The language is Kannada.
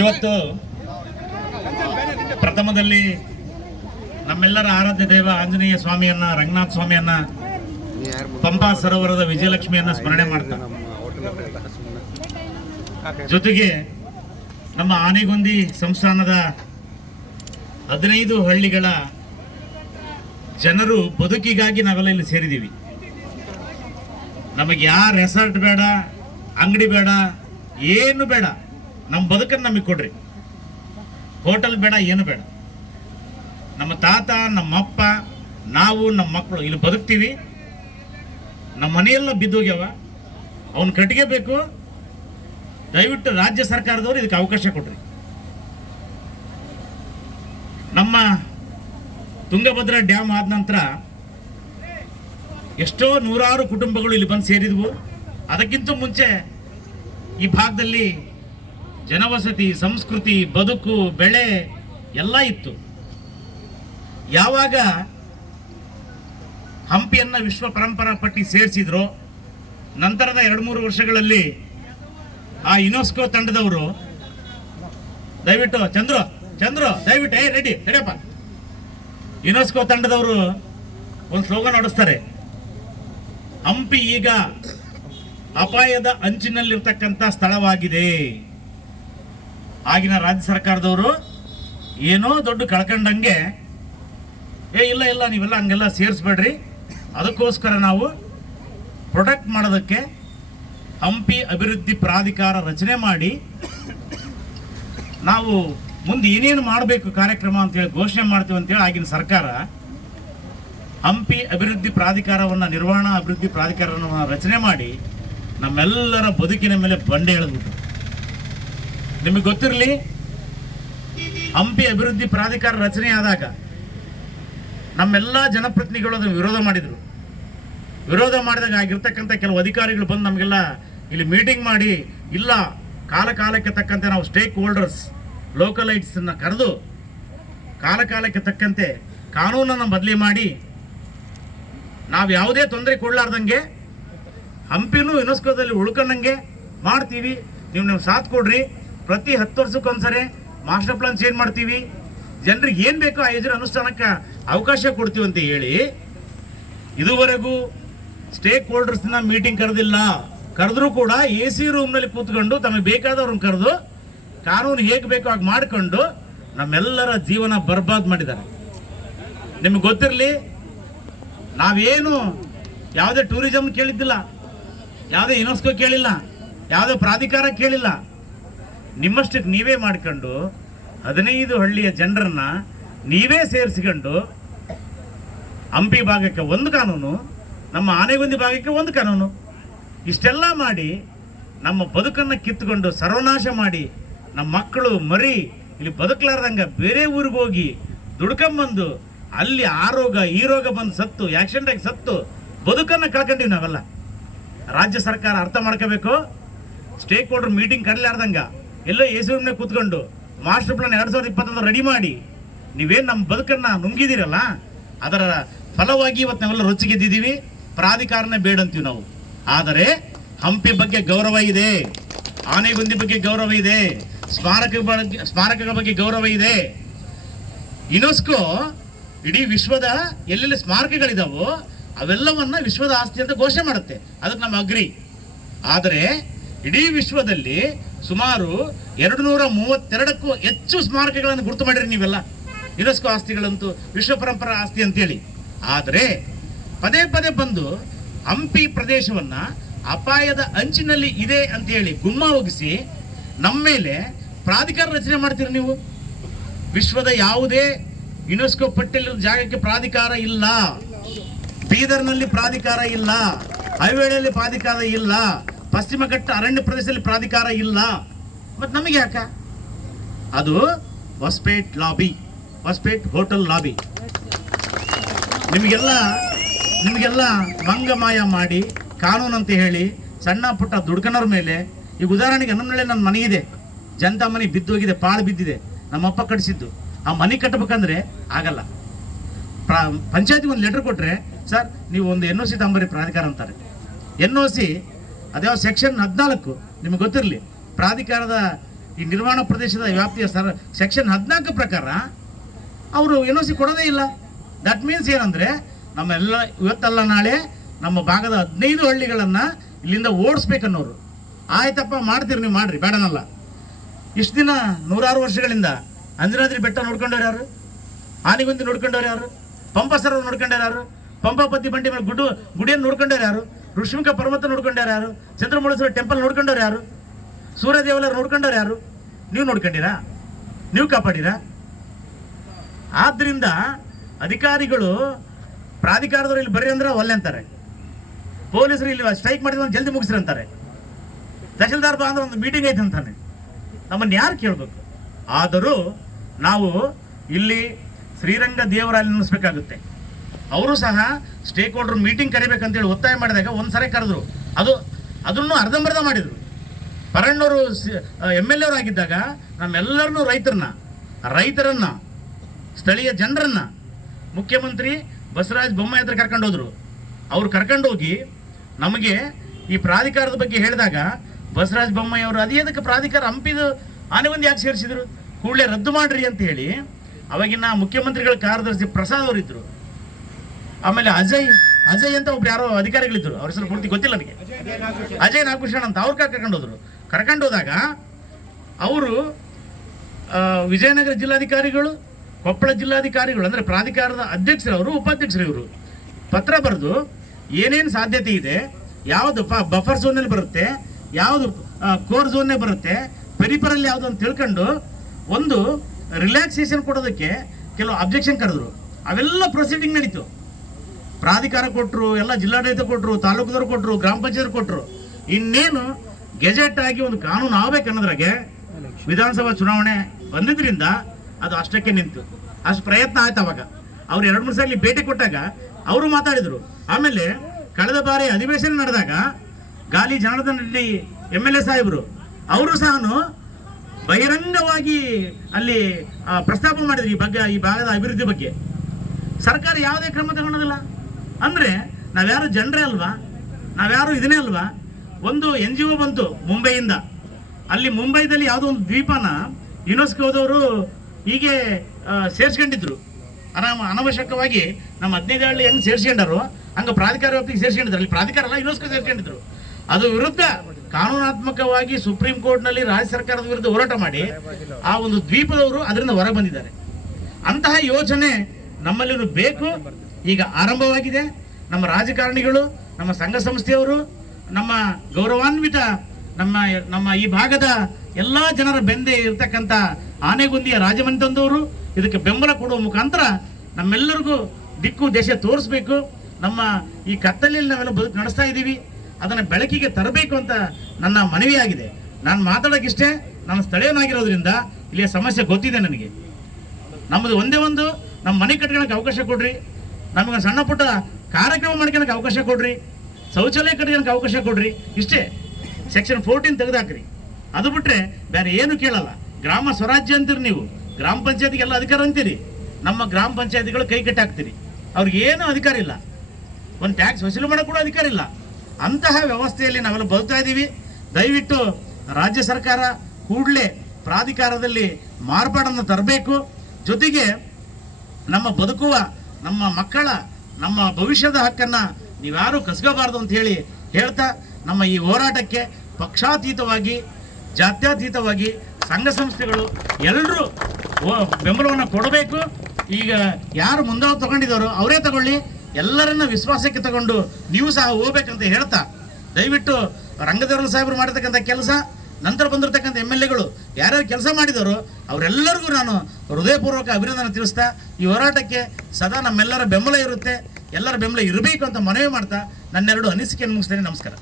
ಇವತ್ತು ಪ್ರಥಮದಲ್ಲಿ ನಮ್ಮೆಲ್ಲರ ಆರಾಧ್ಯ ದೇವ ಆಂಜನೇಯ ಸ್ವಾಮಿಯನ್ನ, ರಂಗನಾಥ ಸ್ವಾಮಿಯನ್ನ, ಪಂಪಾ ಸರೋವರದ ವಿಜಯಲಕ್ಷ್ಮಿಯನ್ನ ಸ್ಮರಣೆ ಮಾಡ್ತಾರೆ. ಜೊತೆಗೆ ನಮ್ಮ ಆನೆಗೊಂದಿ ಸಂಸ್ಥಾನದ 15 ಹಳ್ಳಿಗಳ ಜನರು ಬದುಕಿಗಾಗಿ ನಾವೆಲ್ಲ ಇಲ್ಲಿ ಸೇರಿದ್ದೀವಿ. ನಮಗೆ ಯಾರ ರೆಸಾರ್ಟ್ ಬೇಡ, ಅಂಗಡಿ ಬೇಡ, ಏನು ಬೇಡ. ನಮ್ಮ ಬದುಕನ್ನು ನಮಗೆ ಕೊಡ್ರಿ. ಹೋಟೆಲ್ ಬೇಡ, ಏನು ಬೇಡ. ನಮ್ಮ ತಾತ, ನಮ್ಮಪ್ಪ, ನಾವು, ನಮ್ಮ ಮಕ್ಕಳು ಇಲ್ಲಿ ಬದುಕ್ತೀವಿ. ನಮ್ಮ ಮನೆಯೆಲ್ಲ ಬಿದ್ದೋಗ್ಯಾವ, ಅವನು ಕಟ್ಟಿಗೆ ಬೇಕು. ದಯವಿಟ್ಟು ರಾಜ್ಯ ಸರ್ಕಾರದವರು ಇದಕ್ಕೆ ಅವಕಾಶ ಕೊಡ್ರಿ. ನಮ್ಮ ತುಂಗಭದ್ರಾ ಡ್ಯಾಮ್ ಆದ ನಂತರ ಎಷ್ಟೋ ನೂರಾರು ಕುಟುಂಬಗಳು ಇಲ್ಲಿ ಬಂದು ಸೇರಿದ್ವು. ಅದಕ್ಕಿಂತ ಮುಂಚೆ ಈ ಭಾಗದಲ್ಲಿ ಜನವಸತಿ, ಸಂಸ್ಕೃತಿ, ಬದುಕು, ಬೆಳೆ ಎಲ್ಲ ಇತ್ತು. ಯಾವಾಗ ಹಂಪಿಯನ್ನ ವಿಶ್ವ ಪರಂಪರಾ ಪಟ್ಟಿ ಸೇರಿಸಿದ್ರು, ನಂತರದ 2-3 ವರ್ಷಗಳಲ್ಲಿ ಆ ಯುನೆಸ್ಕೋ ತಂಡದವರು ದಯವಿಟ್ಟು ಚಂದ್ರು ದಯವಿಟ್ಟು ರೆಡಿಯಪ್ಪ, ಯುನೆಸ್ಕೋ ತಂಡದವರು ಒಂದು ಸ್ಲೋಗನ್ ಹೊಡಿಸ್ತಾರೆ. ಹಂಪಿ ಈಗ ಅಪಾಯದ ಅಂಚಿನಲ್ಲಿರ್ತಕ್ಕಂಥ ಸ್ಥಳವಾಗಿದೆ. ಆಗಿನ ರಾಜ್ಯ ಸರ್ಕಾರದವರು ಏನೋ ದೊಡ್ಡ ಕಳ್ಕೊಂಡಂಗೆ, ಇಲ್ಲ ನೀವೆಲ್ಲ ಹಂಗೆಲ್ಲ ಸೇರಿಸ್ಬೇಡ್ರಿ, ಅದಕ್ಕೋಸ್ಕರ ನಾವು ಪ್ರೊಟೆಕ್ಟ್ ಮಾಡೋದಕ್ಕೆ ಹಂಪಿ ಅಭಿವೃದ್ಧಿ ಪ್ರಾಧಿಕಾರ ರಚನೆ ಮಾಡಿ ನಾವು ಮುಂದೆ ಏನೇನು ಮಾಡಬೇಕು ಕಾರ್ಯಕ್ರಮ ಅಂತೇಳಿ ಘೋಷಣೆ ಮಾಡ್ತೀವಿ ಅಂತೇಳಿ ಆಗಿನ ಸರ್ಕಾರ ಹಂಪಿ ಅಭಿವೃದ್ಧಿ ಪ್ರಾಧಿಕಾರವನ್ನು, ನಿರ್ವಹಣಾ ಅಭಿವೃದ್ಧಿ ಪ್ರಾಧಿಕಾರವನ್ನು ರಚನೆ ಮಾಡಿ ನಮ್ಮೆಲ್ಲರ ಬದುಕಿನ ಮೇಲೆ ಬಂಡೆ ಎಳೆದ್ಬಿಟ್ಟು. ನಿಮಗೆ ಗೊತ್ತಿರಲಿ, ಹಂಪಿ ಅಭಿವೃದ್ಧಿ ಪ್ರಾಧಿಕಾರ ರಚನೆ ಆದಾಗ ನಮ್ಮೆಲ್ಲ ಜನಪ್ರತಿನಿಧಿಗಳು ಅದನ್ನು ವಿರೋಧ ಮಾಡಿದಾಗ ಆಗಿರ್ತಕ್ಕಂಥ ಕೆಲವು ಅಧಿಕಾರಿಗಳು ಬಂದು ನಮಗೆಲ್ಲ ಇಲ್ಲಿ ಮೀಟಿಂಗ್ ಮಾಡಿ, ಇಲ್ಲ ಕಾಲಕ್ಕೆ ತಕ್ಕಂತೆ ನಾವು ಸ್ಟೇಕ್ ಹೋಲ್ಡರ್ಸ್, ಲೋಕಲೈಟ್ಸನ್ನು ಕರೆದು ಕಾಲಕ್ಕೆ ತಕ್ಕಂತೆ ಕಾನೂನನ್ನು ಬದಲಿ ಮಾಡಿ ನಾವು ಯಾವುದೇ ತೊಂದರೆ ಕೊಡಲಾರ್ದಂಗೆ ಹಂಪಿನೂ ಯುನೆಸ್ಕೋದಲ್ಲಿ ಉಳ್ಕೊಂಡಂಗೆ ಮಾಡ್ತೀವಿ. ನೀವು ಸಾಥ್ ಕೊಡ್ರಿ. ಪ್ರತಿ 10 ವರ್ಷಕ್ಕೊಂದ್ಸರಿ ಮಾಸ್ಟರ್ ಪ್ಲಾನ್ ಚೇಂಜ್ ಮಾಡ್ತೀವಿ. ಜನರಿಗೆ ಏನು ಬೇಕೋ ಆ ಯೋಜನೆ ಅನುಷ್ಠಾನಕ್ಕೆ ಅವಕಾಶ ಕೊಡ್ತೀವಿ ಅಂತ ಹೇಳಿ ಇದುವರೆಗೂ ಸ್ಟೇಕ್ ಹೋಲ್ಡರ್ಸ್ನ ಮೀಟಿಂಗ್ ಕರೆದಿಲ್ಲ. ಕರೆದ್ರೂ ಕೂಡ AC ರೂಮ್ನಲ್ಲಿ ಕೂತ್ಕೊಂಡು ತಮಗೆ ಬೇಕಾದವ್ರನ್ನ ಕರೆದು ಕಾನೂನು ಹೇಗೆ ಬೇಕೋ ಹಾಗೆ ಮಾಡಿಕೊಂಡು ನಮ್ಮೆಲ್ಲರ ಜೀವನ ಬರ್ಬಾದ್ ಮಾಡಿದ್ದಾರೆ. ನಿಮಗೆ ಗೊತ್ತಿರಲಿ, ನಾವೇನು ಯಾವುದೇ ಟೂರಿಸಂ ಕೇಳಿದ್ದಿಲ್ಲ, ಯಾವುದೇ ಯುನೆಸ್ಕೋ ಕೇಳಿಲ್ಲ, ಯಾವುದೇ ಪ್ರಾಧಿಕಾರ ಕೇಳಿಲ್ಲ. ನಿಮ್ಮಷ್ಟಕ್ಕೆ ನೀವೇ ಮಾಡ್ಕೊಂಡು 15 ಹಳ್ಳಿಯ ಜನರನ್ನ ನೀವೇ ಸೇರಿಸಿಕೊಂಡು ಹಂಪಿ ಭಾಗಕ್ಕೆ ಒಂದು ಕಾನೂನು, ನಮ್ಮ ಆನೆಗೊಂದಿ ಭಾಗಕ್ಕೆ ಒಂದು ಕಾನೂನು, ಇಷ್ಟೆಲ್ಲ ಮಾಡಿ ನಮ್ಮ ಬದುಕನ್ನು ಕಿತ್ತುಕೊಂಡು ಸರ್ವನಾಶ ಮಾಡಿ ನಮ್ಮ ಮಕ್ಕಳು ಮರಿ ಇಲ್ಲಿ ಬದುಕಲಾರ್ದಂಗೆ ಬೇರೆ ಊರಿಗೆ ಹೋಗಿ ದುಡ್ಕೊಂಬಂದು ಅಲ್ಲಿ ಆ ರೋಗ ಈ ರೋಗ ಬಂದು ಸತ್ತು, ಆಕ್ಸಿಡೆಂಟ್ ಆಗಿ ಸತ್ತು ಬದುಕನ್ನು ಕಳ್ಕೊಂಡಿವಿ ನಾವೆಲ್ಲ. ರಾಜ್ಯ ಸರ್ಕಾರ ಅರ್ಥ ಮಾಡ್ಕೋಬೇಕು. ಸ್ಟೇಕ್ ಹೋಲ್ಡರ್ ಮೀಟಿಂಗ್ ಕಡಲಾರ್ದಂಗೆ ಎಲ್ಲೋ AC ರೂಮ್ನಾಗ ಕೂತ್ಕೊಂಡು ಮಾಸ್ಟರ್ ಪ್ಲಾನ್ 2021 ರೆಡಿ ಮಾಡಿ ನೀವೇನು ನಮ್ಮ ಬದುಕನ್ನು ನುಂಗಿದ್ದೀರಲ್ಲ, ಅದರ ಫಲವಾಗಿ ಇವತ್ತು ನಾವೆಲ್ಲ ರೊಚ್ಚಿಗೆದ್ದಿದ್ದೀವಿ. ಪ್ರಾಧಿಕಾರನೇ ಬೇಡಂತೀವಿ ನಾವು. ಆದರೆ ಹಂಪಿ ಬಗ್ಗೆ ಗೌರವ ಇದೆ, ಆನೆಗೊಂದಿ ಬಗ್ಗೆ ಗೌರವ ಇದೆ, ಸ್ಮಾರಕಗಳ ಬಗ್ಗೆ ಗೌರವ ಇದೆ. ಯುನೆಸ್ಕೋ ಇಡೀ ವಿಶ್ವದ ಎಲ್ಲೆಲ್ಲಿ ಸ್ಮಾರಕಗಳಿದಾವೋ ಅವೆಲ್ಲವನ್ನ ವಿಶ್ವದ ಆಸ್ತಿ ಅಂತ ಘೋಷಣೆ ಮಾಡುತ್ತೆ. ಅದಕ್ಕೆ ನಮ್ಮ ಅಗ್ರಿ. ಆದರೆ ಇಡೀ ವಿಶ್ವದಲ್ಲಿ ಸುಮಾರು 232ಕ್ಕೂ ಹೆಚ್ಚು ಸ್ಮಾರಕಗಳನ್ನು ಗುರುತು ಮಾಡಿರಿ ನೀವೆಲ್ಲ, ಯುನೆಸ್ಕೋ ಆಸ್ತಿಗಳಂತೂ, ವಿಶ್ವ ಪರಂಪರಾ ಆಸ್ತಿ ಅಂತೇಳಿ. ಆದರೆ ಪದೇ ಬಂದು ಹಂಪಿ ಪ್ರದೇಶವನ್ನ ಅಪಾಯದ ಅಂಚಿನಲ್ಲಿ ಇದೆ ಅಂತೇಳಿ ಗುಮ್ಮ ಹೋಗಿಸಿ ನಮ್ಮ ಮೇಲೆ ಪ್ರಾಧಿಕಾರ ರಚನೆ ಮಾಡ್ತೀರಿ ನೀವು. ವಿಶ್ವದ ಯಾವುದೇ ಯುನೆಸ್ಕೋ ಪಟ್ಟಿಯಲ್ಲಿರೋ ಜಾಗಕ್ಕೆ ಪ್ರಾಧಿಕಾರ ಇಲ್ಲ. ಬೀದರ್ನಲ್ಲಿ ಪ್ರಾಧಿಕಾರ ಇಲ್ಲ, ಹೈವೇಳಲ್ಲಿ ಪ್ರಾಧಿಕಾರ ಇಲ್ಲ, ಪಶ್ಚಿಮ ಘಟ್ಟ ಅರಣ್ಯ ಪ್ರದೇಶದಲ್ಲಿ ಪ್ರಾಧಿಕಾರ ಇಲ್ಲ. ಮತ್ತು ನಮಗೆ ಯಾಕ? ಅದು Hospet lobby, Hospet hotel lobby. ನಿಮಗೆಲ್ಲ ಮಂಗಮಾಯ ಮಾಡಿ ಕಾನೂನು ಅಂತ ಹೇಳಿ ಸಣ್ಣ ಪುಟ್ಟ ದುಡ್ಕನವ್ರ ಮೇಲೆ, ಈಗ ಉದಾಹರಣೆಗೆ ನಮ್ಮನೇಲೆ ನನ್ನ ಮನೆ ಇದೆ, ಜನತಾ ಮನೆ ಬಿದ್ದೋಗಿದೆ, ಪಾಳು ಬಿದ್ದಿದೆ, ನಮ್ಮಪ್ಪ ಕಟ್ಟಿಸಿದ್ದು. ಆ ಮನೆ ಕಟ್ಟಬೇಕಂದ್ರೆ ಆಗಲ್ಲ. ಪಂಚಾಯತಿಗೆ ಒಂದು ಲೆಟರ್ ಕೊಟ್ಟರೆ, ಸರ್ ನೀವು ಒಂದು NOC ತಂಬರಿ ಪ್ರಾಧಿಕಾರ ಅಂತಾರೆ. NOC ಅದ್ಯಾವ ಸೆಕ್ಷನ್ 14 ನಿಮಗೆ ಗೊತ್ತಿರಲಿ, ಪ್ರಾಧಿಕಾರದ ಈ ನಿರ್ಮಾಣ ಪ್ರದೇಶದ ವ್ಯಾಪ್ತಿಯ ಸೆಕ್ಷನ್ 14 ಪ್ರಕಾರ ಅವರು NOC ಕೊಡೋದೇ ಇಲ್ಲ. ದಟ್ ಮೀನ್ಸ್ ಏನಂದರೆ ನಮ್ಮೆಲ್ಲ ಇವತ್ತಲ್ಲ ನಾಳೆ ನಮ್ಮ ಭಾಗದ 15 ಹಳ್ಳಿಗಳನ್ನು ಇಲ್ಲಿಂದ ಓಡಿಸ್ಬೇಕನ್ನೋರು. ಆಯ್ತಪ್ಪ ಮಾಡ್ತೀರಿ, ನೀವು ಮಾಡಿರಿ, ಬೇಡನಲ್ಲ. ಇಷ್ಟು ದಿನ ನೂರಾರು ವರ್ಷಗಳಿಂದ ಅಂಜನಾದ್ರಿ ಬೆಟ್ಟ ನೋಡ್ಕೊಂಡವ್ರು ಯಾರು? ಆನೆಗುಂದಿ ನೋಡ್ಕೊಂಡವ್ರು ಯಾರು? ಪಂಪ ಸರೋವರ ನೋಡ್ಕೊಂಡವ್ರು ಯಾರು? ಪಂಪಾಪತಿ ಬಂಡಿ ಮೇಲೆ ಗುಡಿಯನ್ನು ನೋಡ್ಕೊಂಡವ್ರು ಯಾರು? ಋಷಿಮುಖ ಪರ್ವತ ನೋಡ್ಕೊಂಡವ್ರು ಯಾರು? ಚಂದ್ರಮೌಳೇಶ್ವರ ಟೆಂಪಲ್ ನೋಡ್ಕೊಂಡವ್ರು ಯಾರು? ಸೂರ್ಯ ದೇವಾಲಯ ನೋಡ್ಕೊಂಡವ್ರು ಯಾರು? ನೀವು ನೋಡ್ಕೊಂಡಿರಾ? ನೀವು ಕಾಪಾಡಿರಾ? ಆದ್ದರಿಂದ ಅಧಿಕಾರಿಗಳು ಪ್ರಾಧಿಕಾರದವ್ರು ಇಲ್ಲಿ ಬರ್ರಿ ಅಂದ್ರೆ ಒಲ್ಲೆ ಅಂತಾರೆ, ಪೊಲೀಸರು ಇಲ್ಲಿ ಸ್ಟ್ರೈಕ್ ಮಾಡಿದ್ರೆ ಜಲ್ದಿ ಮುಗಿಸ್ರಿ ಅಂತಾರೆ, ತಹಶೀಲ್ದಾರ್ ಬಾ ಅಂದ್ರೆ ಒಂದು ಮೀಟಿಂಗ್ ಐತೆ ಅಂತಾನೆ. ನಮ್ಮನ್ನು ಯಾರು ಕೇಳಬೇಕು? ಆದರೂ ನಾವು ಇಲ್ಲಿ ಶ್ರೀರಂಗ ದೇವರಲ್ಲಿ ನೆನೆಸ್ಬೇಕಾಗುತ್ತೆ. ಅವರು ಸಹ ಸ್ಟೇಕ್ ಹೋಲ್ಡರ್ ಮೀಟಿಂಗ್ ಕರಿಬೇಕಂತೇಳಿ ಒತ್ತಾಯ ಮಾಡಿದಾಗ ಒಂದು ಸರಿ ಕರೆದ್ರು, ಅದನ್ನು ಅರ್ಧಂಬರ್ಧ ಮಾಡಿದರು. ಪರಣ್ಣವರು MLA ಅವರಾಗಿದ್ದಾಗ ನಮ್ಮೆಲ್ಲರನ್ನೂ ರೈತರನ್ನ ಸ್ಥಳೀಯ ಜನರನ್ನ ಮುಖ್ಯಮಂತ್ರಿ ಬಸವರಾಜ ಬೊಮ್ಮಾಯಿ ಹತ್ರ ಕರ್ಕೊಂಡೋದ್ರು. ಅವ್ರು ಕರ್ಕೊಂಡೋಗಿ ನಮಗೆ ಈ ಪ್ರಾಧಿಕಾರದ ಬಗ್ಗೆ ಹೇಳಿದಾಗ ಬಸವರಾಜ ಬೊಮ್ಮಾಯಿ ಅವರು ಅದೇದಕ್ಕೆ ಪ್ರಾಧಿಕಾರ ಹಂಪಿದು ಆನೆಗುಂದಿ ಯಾಕೆ ಸೇರಿಸಿದ್ರು, ಕೂಡಲೇ ರದ್ದು ಮಾಡ್ರಿ ಅಂತ ಹೇಳಿ ಅವಾಗಿನ ಮುಖ್ಯಮಂತ್ರಿಗಳ ಕಾರ್ಯದರ್ಶಿ ಪ್ರಸಾದ್ ಅವರಿದ್ದರು. ಆಮೇಲೆ ಅಜಯ್ ಅಂತ ಒಬ್ರು ಯಾರೋ ಅಧಿಕಾರಿಗಳಿದ್ರು, ಅವ್ರ ಹೆಸರು ಪೂರ್ತಿ ಗೊತ್ತಿಲ್ಲ ನನಗೆ, ಅಜಯ್ ನಾಗಭೂಷಣ್ ಅಂತ ಅವ್ರು ಕರ್ಕೊಂಡೋದಾಗ ಅವರು ವಿಜಯನಗರ ಜಿಲ್ಲಾಧಿಕಾರಿಗಳು, ಕೊಪ್ಪಳ ಜಿಲ್ಲಾಧಿಕಾರಿಗಳು ಅಂದರೆ ಪ್ರಾಧಿಕಾರದ ಅಧ್ಯಕ್ಷರವರು, ಉಪಾಧ್ಯಕ್ಷರು ಇವರು ಪತ್ರ ಬರೆದು ಏನೇನು ಸಾಧ್ಯತೆ ಇದೆ, ಯಾವುದು ಬಫರ್ ಝೋನಲ್ಲಿ ಬರುತ್ತೆ, ಯಾವುದು ಕೋರ್ ಝೋನ್ನೇ ಬರುತ್ತೆ, ಪೆರಿಪರಲ್ಲಿ ಯಾವುದು ಅಂತ ತಿಳ್ಕೊಂಡು ಒಂದು ರಿಲ್ಯಾಕ್ಸೇಷನ್ ಕೊಡೋದಕ್ಕೆ ಕೆಲವು ಅಬ್ಜೆಕ್ಷನ್ ಕರೆದ್ರು. ಅವೆಲ್ಲ ಪ್ರೊಸೀಡಿಂಗ್ ನಡೀತು. ಪ್ರಾಧಿಕಾರ ಕೊಟ್ಟರು, ಎಲ್ಲ ಜಿಲ್ಲಾಡಳಿತ ಕೊಟ್ಟರು, ತಾಲೂಕುದವ್ರು ಕೊಟ್ಟರು, ಗ್ರಾಮ ಪಂಚಾಯತ್ ಕೊಟ್ಟರು. ಇನ್ನೇನು ಗೆಜೆಟ್ ಆಗಿ ಒಂದು ಕಾನೂನು ಆಗಬೇಕನ್ನೋದ್ರಾಗೆ ವಿಧಾನಸಭಾ ಚುನಾವಣೆ ಬಂದಿದ್ದರಿಂದ ಅದು ಅಷ್ಟಕ್ಕೆ ನಿಂತು. ಅಷ್ಟು ಪ್ರಯತ್ನ ಆಯ್ತು. ಅವಾಗ ಅವ್ರು 2-3 ಸಲ ಭೇಟಿ ಕೊಟ್ಟಾಗ ಅವರು ಮಾತಾಡಿದರು. ಆಮೇಲೆ ಕಳೆದ ಬಾರಿ ಅಧಿವೇಶನ ನಡೆದಾಗ ಗಾಲಿ ಜನಾರ್ದನ್ ರೆಡ್ಡಿ MLA ಸಾಹೇಬರು ಅವರು ಸಹ ಬಹಿರಂಗವಾಗಿ ಅಲ್ಲಿ ಪ್ರಸ್ತಾಪ ಮಾಡಿದ್ರು ಈ ಭಾಗದ ಅಭಿವೃದ್ಧಿ ಬಗ್ಗೆ. ಸರ್ಕಾರ ಯಾವುದೇ ಕ್ರಮ ತಗೊಳ್ಳೋದಿಲ್ಲ. ಅಂದರೆ ನಾವ್ಯಾರು ಜನರೇ ಅಲ್ವಾ, ನಾವ್ಯಾರು ಇದನ್ನೇ ಅಲ್ವಾ. ಒಂದು NGO ಬಂತು ಮುಂಬೈಯಿಂದ. ಅಲ್ಲಿ ಮುಂಬೈದಲ್ಲಿ ಯಾವುದೋ ಒಂದು ದ್ವೀಪನ ಯುನೆಸ್ಕೋದವರು ಹೀಗೆ ಸೇರಿಸ್ಕೊಂಡಿದ್ರು. ಅನವಶ್ಯಕವಾಗಿ ನಮ್ಮ 15 ಹಳ್ಳಿ ಹೆಂಗೆ ಸೇರಿಸ್ಕೊಂಡರು ಹಂಗೆ ಪ್ರಾಧಿಕಾರ ವ್ಯಾಪ್ತಿಗೆ ಸೇರಿಸ್ಕೊಂಡಿದ್ರು. ಅಲ್ಲಿ ಪ್ರಾಧಿಕಾರ ಅಲ್ಲ, ಯುನೆಸ್ಕೋ ಸೇರಿಸ್ಕೊಂಡಿದ್ರು. ಅದು ವಿರುದ್ಧ ಕಾನೂನಾತ್ಮಕವಾಗಿ ಸುಪ್ರೀಂ ಕೋರ್ಟ್ನಲ್ಲಿ ರಾಜ್ಯ ಸರ್ಕಾರದ ವಿರುದ್ಧ ಹೋರಾಟ ಮಾಡಿ ಆ ಒಂದು ದ್ವೀಪದವರು ಅದರಿಂದ ಹೊರ ಬಂದಿದ್ದಾರೆ. ಅಂತಹ ಯೋಚನೆ ನಮ್ಮಲ್ಲಿ ಬೇಕು. ಈಗ ಆರಂಭವಾಗಿದೆ. ನಮ್ಮ ರಾಜಕಾರಣಿಗಳು, ನಮ್ಮ ಸಂಘ ಸಂಸ್ಥೆಯವರು, ನಮ್ಮ ಗೌರವಾನ್ವಿತ ನಮ್ಮ ಈ ಭಾಗದ ಎಲ್ಲ ಜನರ ಬೆಂದೆ ಇರ್ತಕ್ಕಂಥ ಆನೆಗುಂದಿಯ ರಾಜಮನೆತನದವರು ಇದಕ್ಕೆ ಬೆಂಬಲ ಕೊಡುವ ಮುಖಾಂತರ ನಮ್ಮೆಲ್ಲರಿಗೂ ದಿಕ್ಕು ದೇಶ ತೋರಿಸ್ಬೇಕು. ನಮ್ಮ ಈ ಕತ್ತಲೆಯಲ್ಲಿ ನಾವೆಲ್ಲ ಬದುಕು ನಡೆಸ್ತಾ ಇದ್ದೀವಿ, ಅದನ್ನು ಬೆಳಕಿಗೆ ತರಬೇಕು ಅಂತ ನನ್ನ ಮನವಿಯಾಗಿದೆ. ನಾನು ಮಾತಾಡೋಕ್ಕಿಷ್ಟೇ. ನಾನು ಸ್ಥಳೀಯನಾಗಿರೋದ್ರಿಂದ ಇಲ್ಲಿಯ ಸಮಸ್ಯೆ ಗೊತ್ತಿದೆ ನನಗೆ. ನಮ್ಮದು ಒಂದೇ ಒಂದು, ನಮ್ಮ ಮನೆ ಕಟ್ಕೊಳಕ್ಕೆ ಅವಕಾಶ ಕೊಡ್ರಿ, ನಮಗೆ ಸಣ್ಣ ಪುಟ್ಟ ಕಾರ್ಯಕ್ರಮ ಮಾಡ್ಕೊಳಕ್ಕೆ ಅವಕಾಶ ಕೊಡ್ರಿ, ಶೌಚಾಲಯ ಕಟ್ಕೊಳಕ್ಕೆ ಅವಕಾಶ ಕೊಡ್ರಿ. ಇಷ್ಟೇ. ಸೆಕ್ಷನ್ 14 ತೆಗೆದಾಕ್ರಿ. ಅದು ಬಿಟ್ಟರೆ ಬೇರೆ ಏನು ಕೇಳಲ್ಲ. ಗ್ರಾಮ ಸ್ವರಾಜ್ಯ ಅಂತೀರಿ ನೀವು, ಗ್ರಾಮ ಪಂಚಾಯತಿಗೆಲ್ಲ ಅಧಿಕಾರ ಅಂತೀರಿ. ನಮ್ಮ ಗ್ರಾಮ ಪಂಚಾಯತಿಗಳು ಕೈ ಕಟ್ಟಾಕ್ತೀರಿ. ಅವ್ರಿಗೆ ಏನೂ ಅಧಿಕಾರ ಇಲ್ಲ, ಒಂದು ಟ್ಯಾಕ್ಸ್ ವಸೂಲು ಮಾಡೋಕ್ಕೆ ಕೂಡ ಅಧಿಕಾರ ಇಲ್ಲ. ಅಂತಹ ವ್ಯವಸ್ಥೆಯಲ್ಲಿ ನಾವೆಲ್ಲ ಬದುಕ್ತಾ ಇದ್ದೀವಿ. ದಯವಿಟ್ಟು ರಾಜ್ಯ ಸರ್ಕಾರ ಕೂಡಲೇ ಪ್ರಾಧಿಕಾರದಲ್ಲಿ ಮಾರ್ಪಾಡನ್ನು ತರಬೇಕು. ಜೊತೆಗೆ ನಮ್ಮ ಬದುಕುವ, ನಮ್ಮ ಮಕ್ಕಳ, ನಮ್ಮ ಭವಿಷ್ಯದ ಹಕ್ಕನ್ನು ನೀವ್ಯಾರೂ ಕಸ್ಕೋಬಾರ್ದು ಅಂತ ಹೇಳ್ತಾ ನಮ್ಮ ಈ ಹೋರಾಟಕ್ಕೆ ಪಕ್ಷಾತೀತವಾಗಿ, ಜಾತ್ಯತೀತವಾಗಿ ಸಂಘ ಸಂಸ್ಥೆಗಳು ಎಲ್ಲರೂ ಬೆಂಬಲವನ್ನು ಕೊಡಬೇಕು. ಈಗ ಯಾರು ಮುಂದಾಳು ತಗೊಂಡಿದ್ದಾರೋ ಅವರೇ ತಗೊಳ್ಳಿ, ಎಲ್ಲರನ್ನ ವಿಶ್ವಾಸಕ್ಕೆ ತಗೊಂಡು ನೀವು ಸಹ ಹೋಗ್ಬೇಕಂತ ಹೇಳ್ತಾ, ದಯವಿಟ್ಟು ರಂಗದೇವರ ಸಾಹೇಬರು ಮಾಡಿರ್ತಕ್ಕಂಥ ಕೆಲಸ, ನಂತರ ಬಂದಿರತಕ್ಕಂಥ MLAಗಳು ಯಾರ್ಯಾರು ಕೆಲಸ ಮಾಡಿದಾರೋ ಅವರೆಲ್ಲರಿಗೂ ನಾನು ಹೃದಯಪೂರ್ವಕ ಅಭಿನಂದನೆ ತಿಳಿಸ್ತಾ, ಈ ಹೋರಾಟಕ್ಕೆ ಸದಾ ನಮ್ಮೆಲ್ಲರ ಬೆಂಬಲ ಇರುತ್ತೆ, ಎಲ್ಲರ ಬೆಂಬಲ ಇರಬೇಕು ಅಂತ ಮನವಿ ಮಾಡ್ತಾ ನನ್ನೆರಡು ಅನಿಸಿಕೆಯನ್ನು ಮುಗಿಸ್ತೇನೆ. ನಮಸ್ಕಾರ.